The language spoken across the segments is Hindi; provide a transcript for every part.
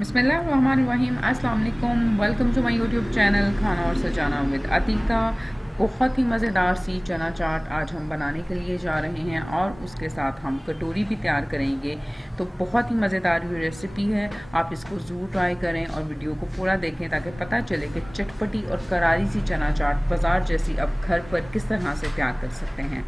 बिस्मिल्लाहिर्रहमानिर्रहीम। अस्सलाम वालेकुम। Welcome to my YouTube channel खाना और सजाना विद अतीका। बहुत ही मज़ेदार सी चना चाट आज हम बनाने के लिए जा रहे हैं और उसके साथ हम कटोरी भी तैयार करेंगे। तो बहुत ही मज़ेदार ये रेसिपी है, आप इसको ज़रूर ट्राई करें और वीडियो को पूरा देखें ताकि पता चले कि चटपटी और करारी सी चना चाट बाज़ार जैसी अब घर पर किस तरह से तैयार कर सकते हैं।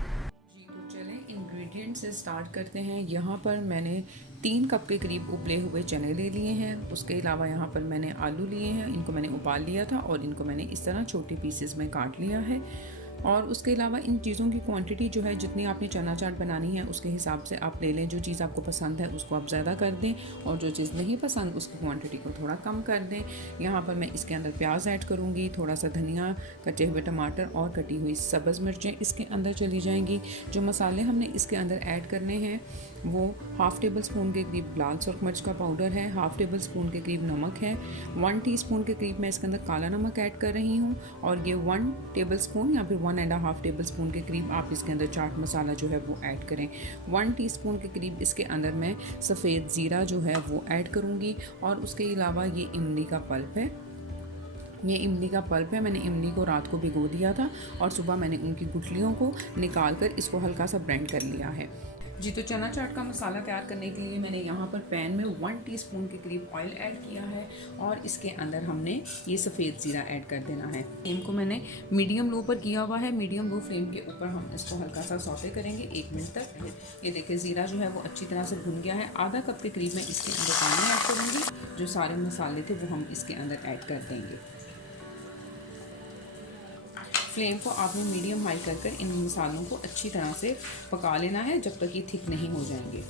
जी तो चलें इंग्रेडिएंट से स्टार्ट करते हैं। यहाँ पर मैंने 3 कप के करीब उबले हुए चने ले लिए हैं। उसके अलावा यहाँ पर मैंने आलू लिए हैं, इनको मैंने उबाल लिया था और इनको मैंने इस तरह छोटे पीसेस में काट लिया है। और उसके अलावा इन चीज़ों की क्वांटिटी जो है, जितनी आपने चना चाट बनानी है उसके हिसाब से आप ले लें। जो चीज़ आपको पसंद है उसको आप ज़्यादा कर दें और जो चीज़ नहीं पसंद उसकी क्वांटिटी को थोड़ा कम कर दें। यहाँ पर मैं इसके अंदर प्याज ऐड करूँगी, थोड़ा सा धनिया, कटे हुए टमाटर और कटी हुई सब्ज़ मिर्चें इसके अंदर चली जाएंगी। जो मसाले हमने इसके अंदर ऐड करने हैं वो हाफ़ टेबल स्पून के करीब लाल सुर्ख मिर्च का पाउडर है, हाफ़ टेबल स्पून के करीब नमक है, 1 टीस्पून के करीब मैं इसके अंदर काला नमक ऐड कर रही हूँ और ये 1 टेबल स्पून या फिर 1.5 टेबल स्पून के करीब आप इसके अंदर चाट मसाला जो है वो ऐड करें। 1 टीस्पून के करीब इसके अंदर मैं सफ़ेद ज़ीरा जो है वो ऐड करूँगी और उसके अलावा ये इमली का पल्प है। ये इमली का पल्प है, मैंने इमली को रात को भिगो दिया था और सुबह मैंने उनकी गुठलियों को निकाल कर इसको हल्का सा ब्लेंड कर लिया है। जी तो चना चाट का मसाला तैयार करने के लिए मैंने यहाँ पर पैन में 1 टीस्पून के करीब ऑयल ऐड किया है और इसके अंदर हमने ये सफ़ेद ज़ीरा ऐड कर देना है। फ्लेम को मैंने मीडियम लो पर किया हुआ है। मीडियम लो फ्लेम के ऊपर हम इसको हल्का सा सौते करेंगे 1 मिनट तक। ये देखिए ज़ीरा जो है वो अच्छी तरह से भुन गया है। आधा कप के करीब मैं इसके अंदर पानी ऐड करूँगी। जो सारे मसाले थे वो हम इसके अंदर ऐड कर देंगे। फ्लेम को आपने मीडियम हाई कर कर इन मसालों को अच्छी तरह से पका लेना है जब तक ये थिक नहीं हो जाएंगे।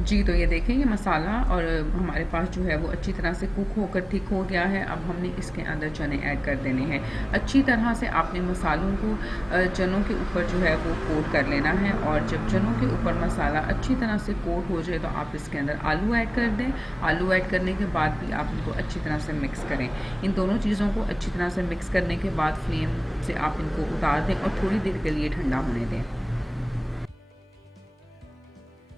जी तो ये देखें, ये मसाला और हमारे पास जो है वो अच्छी तरह से कुक होकर ठीक हो गया है। अब हमने इसके अंदर चने ऐड कर देने हैं। अच्छी तरह से आपने मसालों को चनों के ऊपर जो है वो कोट कर लेना है और जब चनों के ऊपर मसाला अच्छी तरह से कोट हो जाए तो आप इसके अंदर आलू ऐड कर दें। आलू ऐड करने के बाद भी आप इनको अच्छी तरह से मिक्स करें। इन दोनों चीज़ों को अच्छी तरह से मिक्स करने के बाद फ्लेम से आप इनको उतार दें और थोड़ी देर के लिए ठंडा होने दें।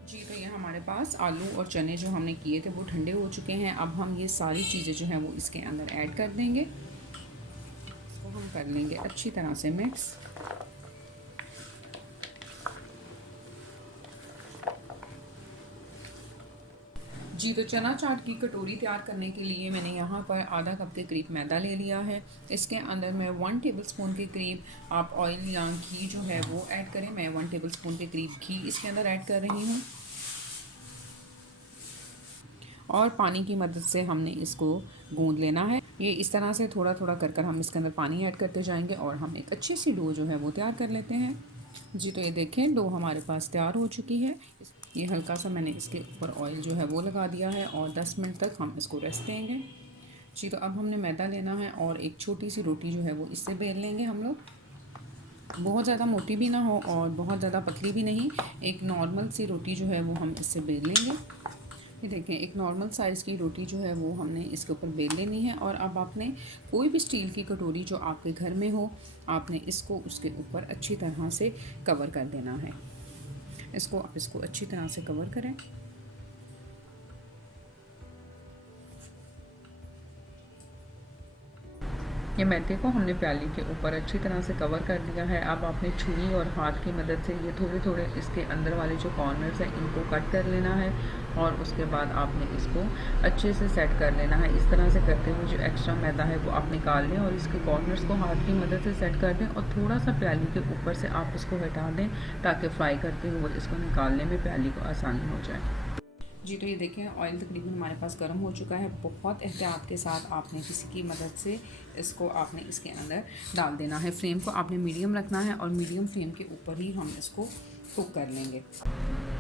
जी तो ये हमारे पास आलू और चने जो हमने किए थे वो ठंडे हो चुके हैं। अब हम ये सारी चीज़ें जो हैं वो इसके अंदर ऐड कर देंगे। इसको हम कर लेंगे अच्छी तरह से मिक्स। जी तो चना चाट की कटोरी तैयार करने के लिए मैंने यहाँ पर आधा कप के करीब मैदा ले लिया है। इसके अंदर मैं 1 टेबल स्पून के करीब आप ऑयल या घी जो है वो ऐड करें। मैं 1 टेबल स्पून के करीब घी इसके अंदर ऐड कर रही हूँ और पानी की मदद से हमने इसको गूंद लेना है। ये इस तरह से थोड़ा थोड़ा कर कर हम इसके अंदर पानी ऐड करते जाएंगे और हम एक अच्छी सी डो जो है वो तैयार कर लेते हैं। जी तो ये देखें, डो हमारे पास तैयार हो चुकी है। ये हल्का सा मैंने इसके ऊपर ऑयल जो है वो लगा दिया है और 10 मिनट तक हम इसको रेस्ट देंगे। जी तो अब हमने मैदा लेना है और एक छोटी सी रोटी जो है वो इससे बेल लेंगे हम लोग। बहुत ज़्यादा मोटी भी ना हो और बहुत ज़्यादा पतली भी नहीं, एक नॉर्मल सी रोटी जो है वो हम इससे बेल लेंगे। ये देखें, एक नॉर्मल साइज़ की रोटी जो है वो हमने इसके ऊपर बेल लेनी है और अब आपने कोई भी स्टील की कटोरी जो आपके घर में हो, आपने इसको उसके ऊपर अच्छी तरह से कवर कर देना है। इसको अच्छी तरह से कवर करें। ये मैदे को हमने प्याली के ऊपर अच्छी तरह से कवर कर दिया है। अब आपने छुरी और हाथ की मदद से ये थोड़े थोड़े इसके अंदर वाले जो कॉर्नर्स हैं इनको कट कर लेना है और उसके बाद आपने इसको अच्छे से सेट कर लेना है। इस तरह से करते हुए जो एक्स्ट्रा मैदा है वो आप निकाल लें और इसके कॉर्नर्स को हाथ की मदद से सेट कर दें और थोड़ा सा प्याली के ऊपर से आप इसको हटा दें ताकि फ्राई करते हुए इसको निकालने में प्याली को आसानी हो जाए। जी तो ये देखें, ऑयल तकरीबन हमारे पास गर्म हो चुका है। बहुत एहतियात के साथ आपने किसी की मदद से इसको आपने इसके अंदर डाल देना है। फ्लेम को आपने मीडियम रखना है और मीडियम फ्लेम के ऊपर ही हम इसको कुक कर लेंगे।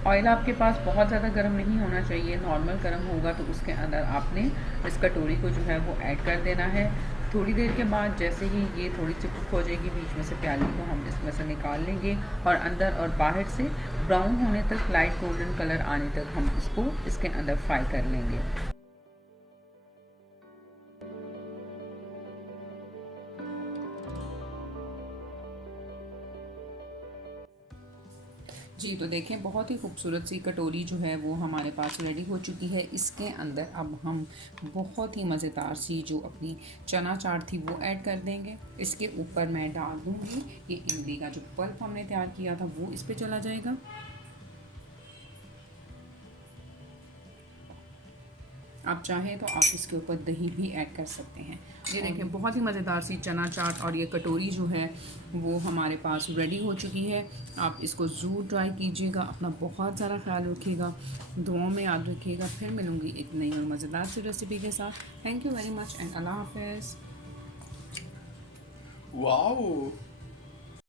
ऑयल आपके पास बहुत ज़्यादा गर्म नहीं होना चाहिए, नॉर्मल गर्म होगा तो उसके अंदर आपने इस कटोरी को जो है वो ऐड कर देना है। थोड़ी देर के बाद जैसे ही ये थोड़ी सी कुक हो जाएगी, बीच में से प्याली को हम इसमें से निकाल लेंगे और अंदर और बाहर से ब्राउन होने तक, लाइट गोल्डन कलर आने तक हम इसको इसके अंदर फ्राई कर लेंगे। जी, तो देखें बहुत ही खूबसूरत सी कटोरी जो है वो हमारे पास रेडी हो चुकी है। इसके अंदर अब हम बहुत ही मज़ेदार सी जो अपनी चना चाट थी वो ऐड कर देंगे। इसके ऊपर मैं डाल दूँगी ये इमली का जो पल्प हमने तैयार किया था वो इस पे चला जाएगा। आप चाहें तो आप इसके ऊपर दही भी ऐड कर सकते हैं। ये देखें बहुत ही मज़ेदार सी चना चाट और ये कटोरी जो है वो हमारे पास रेडी हो चुकी है। आप इसको ज़रूर ट्राई कीजिएगा, अपना बहुत सारा ख्याल रखिएगा, दुआओं में याद रखिएगा। फिर मिलूँगी एक नई और मज़ेदार सी रेसिपी के साथ। Thank you very much and Allah हाफ़िज़। वाओ।